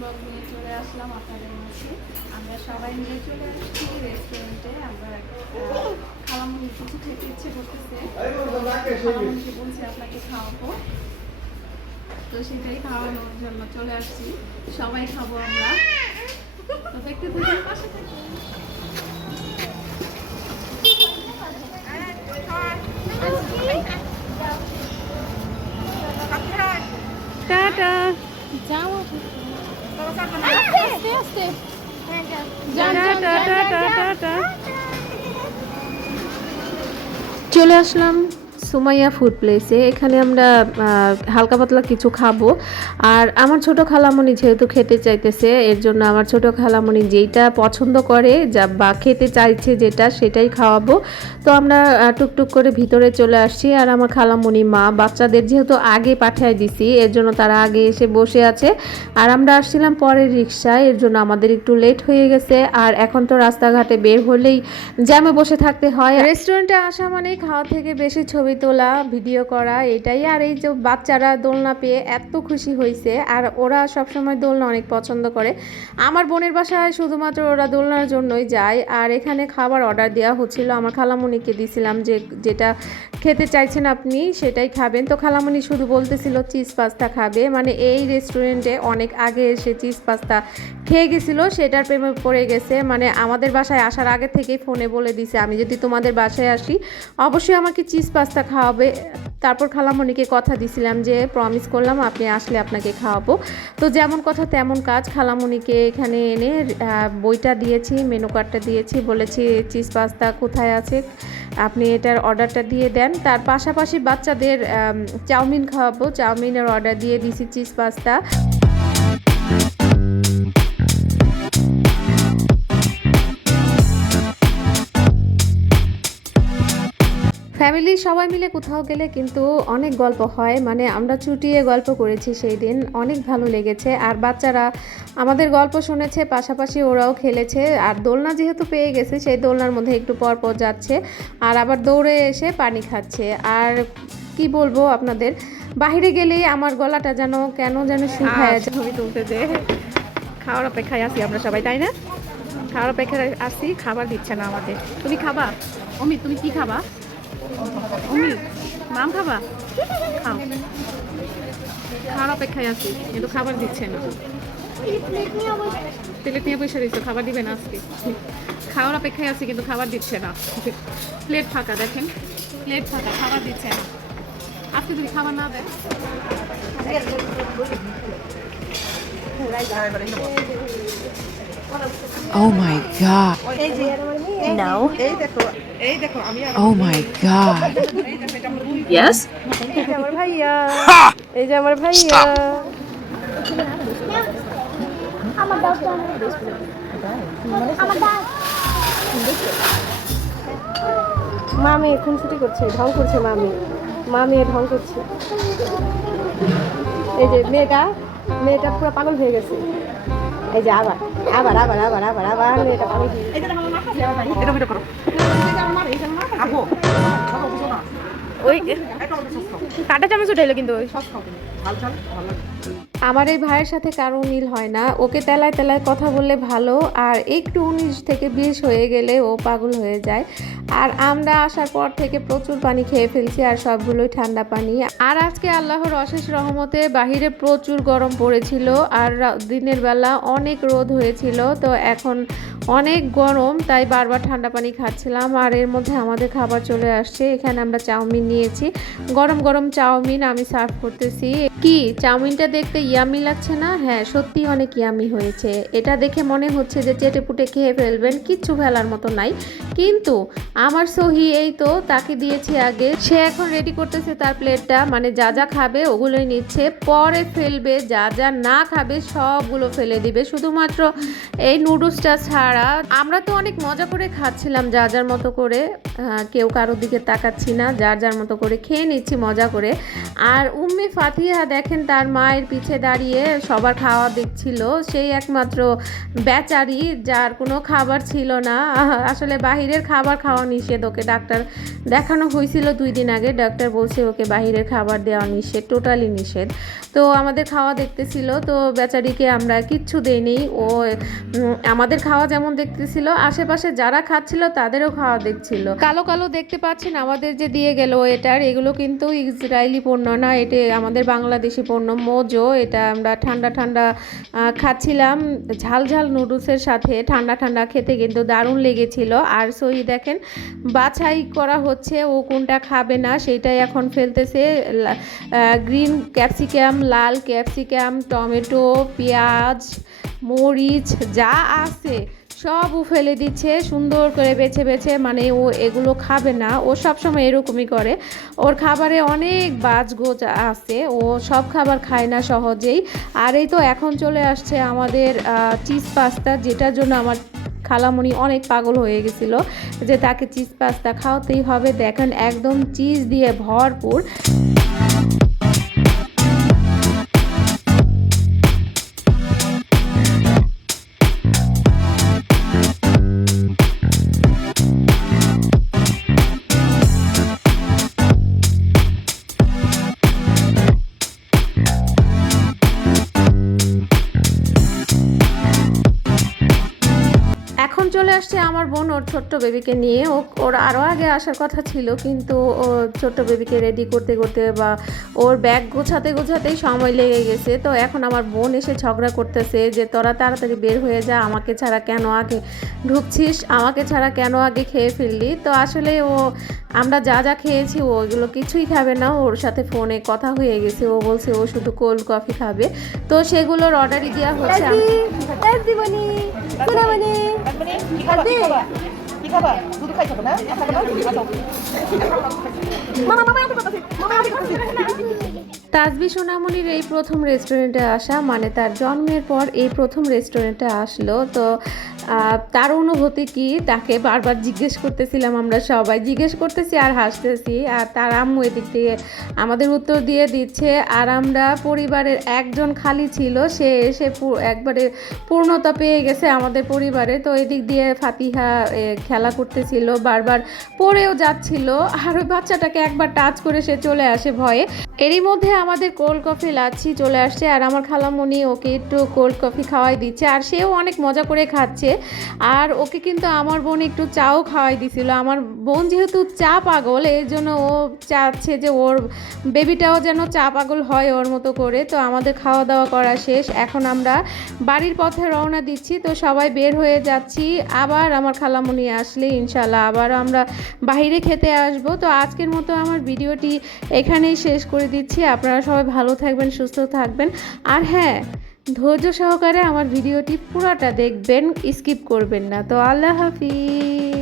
Blog নিয়ে চলে আসলাম আপনাদের মধ্যে। আমরা সবাই নিয়ে চলে আসছি রেস্টুরেন্টে। আমরা খালামুনি কিছু খেতে ইচ্ছে করতেছে, খালামুনিকে বলছি আপনাকে খাওয়াবো, তো সেটাই খাওয়ানোর জন্য চলে আসছি। সবাই খাবো আমরা, তো দেখতে থাকুন, পাশে থাকুন। টাটা, যাও আস্তে আস্তে, চলে আসলাম সুমাইয়া ফুড প্লেসে। এখানে আমরা হালকা পাতলা কিছু খাবো। আর আমার ছোট খালামণি যেহেতু খেতে চাইতেছে, এর জন্য আমার ছোট খালামণি যেইটা পছন্দ করে যা বা খেতে চাইছে যেটা সেটাই খাওয়াবো। তো আমরা টুকটুক করে ভিতরে চলে আসছি। আর আমার খালামণি মা বাচ্চাদের যেহেতু আগে পাঠিয়ে দিছি, এর জন্য তারা আগে এসে বসে আছে। আর আমরা আসছিলাম পরের রিক্সায়, এর জন্য আমাদের একটু লেট হয়ে গেছে। আর এখন তো রাস্তাঘাটে বের হলেই জ্যামে বসে থাকতে হয়। রেস্টুরেন্টে আসা মানেই খাওয়া থেকে বেশি ছবি তোলা, ভিডিও করা, এটাই। আর এই যে বাচ্চারা দোলনা পেয়ে এত খুশি হয়েছে, আর ওরা সবসময় দোলনা অনেক পছন্দ করে। আমার বোনের বাসায় শুধুমাত্র ওরা দোলনার জন্যই যায়। আর এখানে খাবার অর্ডার দেওয়া হচ্ছিল, আমার খালামণিকে দিছিলাম যে যেটা খেতে চাইছেন আপনি সেটাই খাবেন। তো খালামণি শুধু বলতেছিল চিজ পাস্তা খাবে, মানে এই রেস্টুরেন্টে অনেক আগে এসে চিজ পাস্তা খেয়ে গেছিলো, সেটার প্রেমে পড়ে গেছে। মানে আমাদের বাসায় আসার আগে থেকেই ফোনে বলে দিছে আমি যদি তোমাদের বাসায় আসি অবশ্যই আমাকে চিজ পাস্তা খাওয়াবে। তারপর খালামণিকে কথা দিছিলাম যে প্রমিস করলাম আপনি আসলে আপনাকে খাওয়াবো। তো যেমন কথা তেমন কাজ, খালামণিকে এখানে এনে বইটা দিয়েছি, মেনু কার্ডটা দিয়েছি, বলেছি চিজ পাস্তা কোথায় আছে আপনি এটার অর্ডারটা দিয়ে দেন। তার পাশাপাশি বাচ্চাদের চাউমিন খাওয়াবো, চাউমিনের অর্ডার দিয়ে দিছি, চিজ পাস্তা। ফ্যামিলির সবাই মিলে কোথাও গেলে কিন্তু অনেক গল্প হয়, মানে আমরা চুটিয়ে গল্প করেছি সেই দিন, অনেক ভালো লেগেছে। আর বাচ্চারা আমাদের গল্প শুনেছে, পাশাপাশি ওরাও খেলেছে। আর দোলনা যেহেতু পেয়ে গেছে, সেই দোলনার মধ্যে একটু পর পর যাচ্ছে আর আবার দৌড়ে এসে পানি খাচ্ছে। আর কি বলবো আপনাদের, বাইরে গেলেই আমার গলাটা যেন কেন যেন শুকায় আছে। ছবি তুলতে যে খাওয়ার অপেক্ষায় আছি আমরা সবাই, তাই না? খাওয়ার অপেক্ষায় আসি, খাবার দিচ্ছে না আমাদের। তুমি খাবা অমিত? তুমি কি খাবা অমিত? মাম খাবা? খাও, খাওয়ার অপেক্ষায় আছি কিন্তু খাবার দিচ্ছে না। প্লেট নিয়ে পয়সা দিচ্ছে, খাবার দিবে না আজকে। খাওয়ার অপেক্ষায় আছি কিন্তু খাবার দিচ্ছে না। প্লেট ফাঁকা, দেখেন প্লেট ফাঁকা, খাবার দিচ্ছে না। আজকে তুমি খাবার না দেন। Oh my god. No. Oh my god. Yes? এই যে আমার ভাইয়া, এই যে আমার ভাইয়া। মামি এখন ছুটি করছে, ঢং করছে মামি, মামি ঢং করছে। এই যে মেয়েটা পুরো পাগল হয়ে গেছে। এই যে আবার আবার আবার আবার আবার আবার মেয়েটা পাগল হয়ে গেছে। ওই কাটা চামচ উঠাইলো কিন্তু আমার এই ভাইয়ের সাথে কারো মিল হয় না। ওকে তেলায় তেলায় কথা বললে ভালো, আর একটু 19 থেকে 20 হয়ে গেলে ও পাগল হয়ে যায়। আর আমরা আসার পর থেকে প্রচুর পানি খেয়ে ফেলছি, আর সবগুলোই ঠান্ডা পানি। আর আজকে আল্লাহর অশেষ রহমতে বাহিরে প্রচুর গরম পড়েছিল, আর দিনের বেলা অনেক রোদ হয়েছিল। তো এখন অনেক গরম, তাই বারবার ঠান্ডা পানি খাচ্ছিলাম। আর এর মধ্যে আমাদের খাবার চলে আসছে। এখানে আমরা চাউমিন নিয়েছি, গরম গরম চাউমিন আমি সার্ভ করতেছি। কি চাউমিনটা দেখতে ইয়ামি লাগছে না? হ্যাঁ, সত্যি অনেক ইয়ামি হয়েছে। এটা দেখে মনে হচ্ছে যে চেটে পুটে খেয়ে ফেলবেন, কিচ্ছু ফেলার মতো নাই। কিন্তু আমার সহি এই তো, তাকে দিয়েছি আগে, সে এখন রেডি করতেছে তার প্লেটটা, মানে যা যা খাবে ওগুলোই নিচ্ছে, পরে ফেলবে। যা যা না খাবে সবগুলো ফেলে দিবে, শুধুমাত্র এই নুডলসটা ছাড়া। আমরা তো অনেক মজা করে খাচ্ছিলাম যার যার মতো করে, কেউ কারোর দিকে তাকাচ্ছি না, যার যার মতো করে খেয়ে নিচ্ছি মজা করে। আর উম্মে ফাতিহা দেখেন তার মায়ের পিছে দাঁড়িয়ে সবার খাওয়া দেখছিল, সেই একমাত্র বেচারি যার কোনো খাবার ছিল না। আসলে বাহিরের খাবার খাওয়া নিষেধ, ওকে ডাক্তার দেখানো হয়েছিল 2 দিন আগে, ডাক্তার বলছে ওকে বাহিরের খাবার দেওয়া নিষেধ, টোটালি নিষেধ। তো আমাদের খাওয়া দেখতেছিল, তো বেচারিকে আমরা কিচ্ছু দেইনি। ও আমাদের খাওয়া যেমন দেখতেছিল, আশেপাশে যারা খাচ্ছিল তাদেরও খাওয়া দেখছিল। কালো কালো দেখতে পাচ্ছেন আমাদের যে দিয়ে গেল এটার, এগুলো কিন্তু ইসরায়েলি পণ্য না, এটা আমাদের বাংলাদেশি পণ্য মোজো। এটা আমরা ঠান্ডা ঠান্ডা খাচ্ছিলাম, ঝাল ঝাল নুডলসের সাথে ঠান্ডা ঠান্ডা খেতে কিন্তু দারুণ লেগেছিল। আর সই দেখেন বাছাই করা হচ্ছে ও কোনটা খাবে না, সেইটাই এখন ফেলতেছে। গ্রিন ক্যাপসিকাম, লাল ক্যাপসিকাম, টমেটো, পেঁয়াজ, মরিচ যা আছে সব ও ফেলে দিচ্ছে সুন্দর করে বেছে বেছে, মানে ও এগুলো খাবে না। ও সবসময় এরকমই করে, ওর খাবারে অনেক বাজগোজ আছে, ও সব খাবার খায় না সহজেই। আর এই তো এখন চলে আসছে আমাদের চিজ পাস্তা, যেটার জন্য আমার খালামণি অনেক পাগল হয়ে গেছিলো যে তাকে চিজ পাস্তা খাওয়াতেই হবে। দেখেন একদম চিজ দিয়ে ভরপুর। এখন চলে আসছে আমার বোন ওর ছোট্ট বেবিকে নিয়ে। ওর আরও আগে আসার কথা ছিল, কিন্তু ও ছোট্ট বেবিকে রেডি করতে করতে বা ওর ব্যাগ গোছাতে গোছাতেই সময় লেগে গেছে। তো এখন আমার বোন এসে ঝগড়া করতেছে যে তোরা তাড়াতাড়ি বের হয়ে যা, আমাকে ছাড়া কেন আগে ঢুকছিস, আমাকে ছাড়া কেন আগে খেয়ে ফেললি। তো আসলে ও আমরা যা যা খেয়েছি ও এগুলো কিছুই খাবে না, ওর সাথে ফোনে কথা হয়ে গেছে, ও বলছে ও শুধু কোল্ড কফি খাবে। তো সেগুলোর অর্ডারই দেওয়া হচ্ছে। কি খাবা দুধ খাইছো না তাজবি সোনামণির এই প্রথম রেস্টুরেন্টে আসা, মানে তার জন্মের পর এই প্রথম রেস্টুরেন্টে আসলো। তো তার অনুভূতি কি তাকে বারবার জিজ্ঞেস করতেছিলাম, আমরা সবাই জিজ্ঞেস করতেছি আর হাসতেছি। আর তার আম্মু এদিক থেকে আমাদের উত্তর দিয়ে দিচ্ছে। আর আমরা পরিবারের একজন খালি ছিল, সে এসে একবারে পূর্ণতা পেয়ে গেছে আমাদের পরিবারে। তো এদিক দিয়ে ফাতিহা খেলা করতেছিল, বারবার পড়েও যাচ্ছিল। আর ওই বাচ্চাটাকে একবার টাচ করে সে চলে আসে ভয়ে। এরই মধ্যে আমাদের কোল্ড কফি লাচ্ছি চলে আসছে, আর আমার খালামণি ওকে একটু কোল্ড কফি খাওয়াই দিচ্ছে, আর সেও অনেক মজা করে খাচ্ছে। আর ওকে কিন্তু আমার বোন একটু চাও খাওয়াই দিছিল। আমার বোন যেহেতু চা পাগল, এই জন্য ও চাচ্ছে যে ওর বেবিটাও যেন চা পাগল হয় ওর মতো করে। তো আমাদের খাওয়া দাওয়া করা শেষ, এখন আমরা বাড়ির পথে রওনা দিচ্ছি। তো সবাই বের হয়ে যাচ্ছি, আবার আমার খালামণি আসলে ইনশাল্লাহ আবার আমরা বাইরে খেতে আসব। তো আজকের মতো আমার ভিডিওটি এখানেই শেষ করে দিচ্ছি। আপনারা সবাই ভালো থাকবেন, সুস্থ থাকবেন। আর হ্যাঁ, ধৈর্য সহকারে আমার ভিডিওটি পুরোটা দেখবেন, স্কিপ করবেন না। তো আল্লাহ হাফিজ।